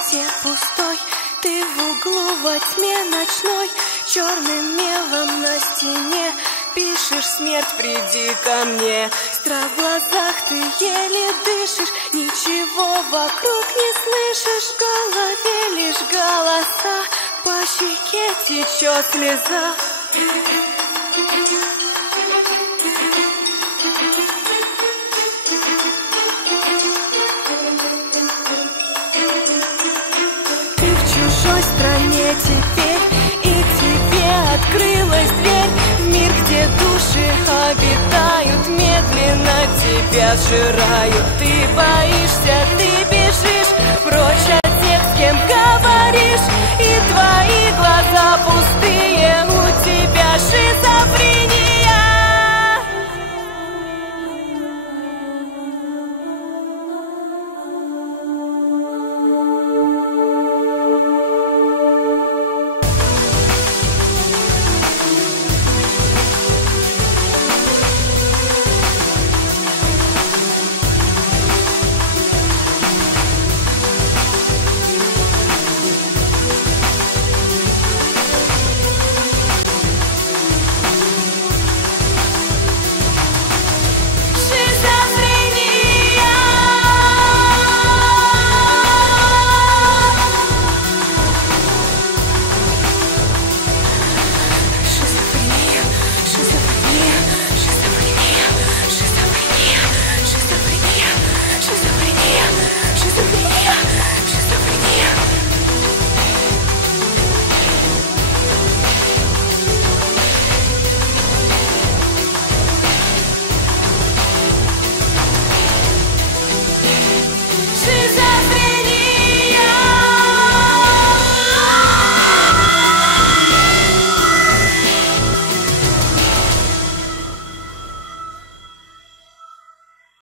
комнате пустой, ты в углу во тьме ночной, черным мелом на стене пишешь: смерть, приди ко мне. Страх в глазах, ты еле дышишь, ничего вокруг не слышишь. В голове лишь голоса, по щеке течет слеза. Ты в чужой стране теперь, и тебе открылась дверь в мир, где души обитают, медленно тебя сжирают. Ты боишься, ты бежишь прочь от тех, с кем говоришь, и твои глаза пустые, у тебя шизофрения.